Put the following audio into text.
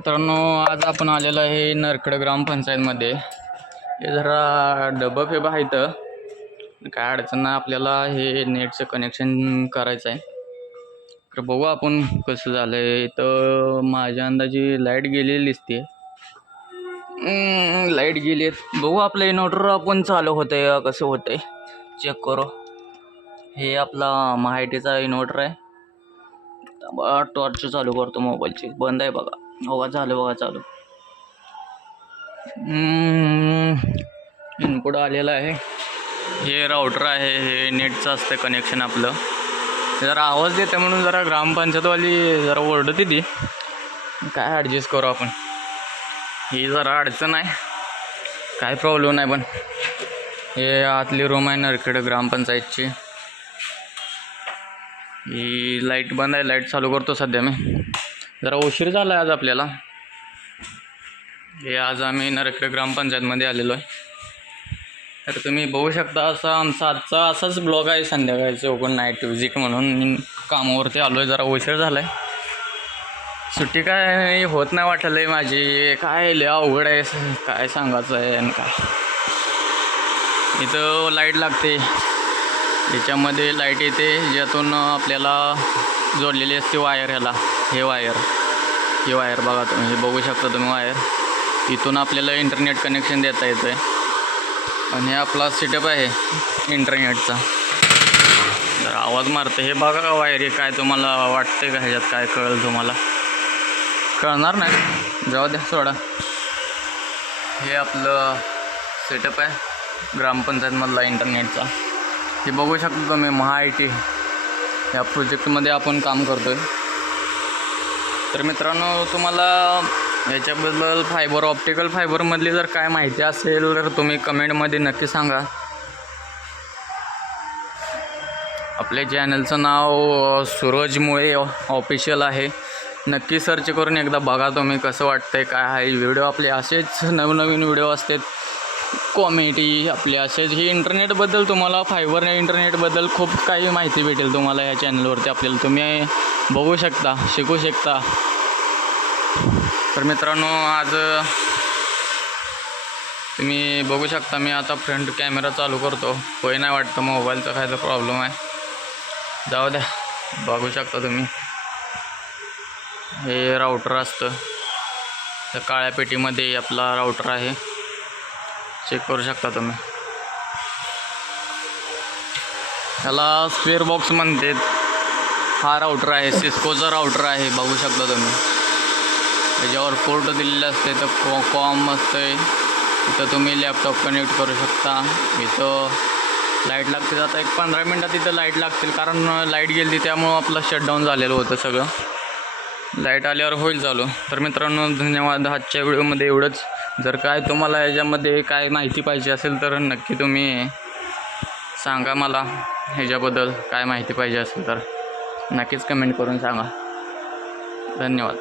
मित्रांनो, आज आपण आलेलो आहे नरखेड ग्रामपंचायतमध्ये. हे जरा डबं आहे इथं, काय अडचण नाही. आपल्याला हे नेटचं कनेक्शन करायचं आहे. तर बघू आपण कसं झालं आहे. तर माझ्या अंदाजे लाईट गेलेली दिसते. लाईट गेली आहे. बघू आपलं इन्व्हर्टर आपण चालू होतं आहे कसं होतं आहे चेक करू. हे आपला महाआयटीचा इन्व्हर्टर आहे. टॉर्च चालू करतो मोबाईलची. बंद आहे बघा. हो झालं बघा चालू. इनपुट आलेलं आहे. हे राऊटर आहे. हे नेटचं असतं कनेक्शन आपलं. जरा आवाज देते म्हणून जरा ग्रामपंचायतवाली जरा ओरडते ती. काय ॲडजस्ट करू आपण. ही जरा अडचण आहे. काय प्रॉब्लेम नाही. पण हे आतली रूम आहे नरखेड ग्रामपंचायतची. ही लाईट बंद आहे. लाईट चालू करतो सध्या मी. जरा उशीर झाला आहे आज आपल्याला. हे आज आम्ही नरखेड ग्रामपंचायतमध्ये आलेलो आहे. तर तुम्ही बघू शकता असा आमचा आजचा असाच ब्लॉग आहे संध्याकाळचं ओपन नाईट विजिट म्हणून. मी कामावरती आलो आहे. जरा उशीर झाला आहे. सुट्टी काय होत नाही वाटलं आहे माझी. काय लय अवघड आहे. काय सांगायचं आहे आणि काय. इथं लाईट लागते. याच्यामध्ये लाईट येते ज्यातून आपल्याला जोडलेली असते वायर. ह्याला ही वायर बघा तुम्ही. हे बघू शकता तुम्ही वायर. इथून आपल्याला इंटरनेट कनेक्शन देता येतं आहे. आणि हे आपला सेटअप आहे इंटरनेटचा. जर आवाज मारते हे बघा का वायर. हे काय तुम्हाला वाटते का ह्याच्यात काय कळेल तुम्हाला? कळणार नाही. जाऊ द्या सोडा. हे आपलं सेटअप आहे ग्रामपंचायतमधला इंटरनेटचा. हे बघू शकता तुम्ही. महाआयटी या प्रोजेक्टमध्ये आपण काम करतो आहे. तर मित्रांनो, तुम्हाला याच्याबद्दल ऑप्टिकल फायबरमधली जर काय माहिती असेल तर तुम्ही कमेंटमध्ये नक्की सांगा. आपल्या चॅनलचं नाव सूरज मुळे ऑफिशियल आहे. नक्की सर्च करून एकदा बघा तुम्ही कसं वाटतंय काय आहे. व्हिडिओ आपले असेच नवनवीन व्हिडिओ असतात. कॉमेडी आपले असेच. ही इंटरनेटबद्दल तुम्हाला फायबर इंटरनेटबद्दल खूप काही माहिती भेटेल तुम्हाला या चॅनलवरती. आपल्याला तुम्ही बघू शकता, शिकू शकता. तर मित्रांनो, आज तुम्ही बघू शकता मी आता फ्रंट कॅमेरा चालू करतो. होय नाही वाटतं मोबाईलचा खायचा प्रॉब्लेम आहे. जाऊ द्या. बघू शकता तुम्ही. हे राऊटर असतं. त्या काळ्या पेटीमध्ये आपला राऊटर आहे. चेक करू शकता तुम्ही. ह्याला स्क्वेअर बॉक्स म्हणतात. हा राऊटर आहे. सिस्कोचा राऊटर आहे. बघू शकता तुम्ही. त्याच्यावर पोर्ट दिलेले असते. तर कॉम असते. तिथं तुम्ही लॅपटॉप कनेक्ट करू शकता. इथं लाईट लागते. आता एक 15 मिनटात इथं लाईट लागतील. कारण लाईट गेली त्यामुळं आपलं शटडाऊन झालेलं होतं सगळं. लाईट आल्यावर होईल चालू. तर मित्रांनो, धन्यवाद. आजच्या व्हिडिओमध्ये एवढंच. जर काय तुम्हाला याच्यामध्ये काय माहिती पाहिजे असेल तर नक्की तुम्ही सांगा मला. ह्याच्याबद्दल काय माहिती पाहिजे असेल तर नक्कीच कमेंट करून सांगा. धन्यवाद.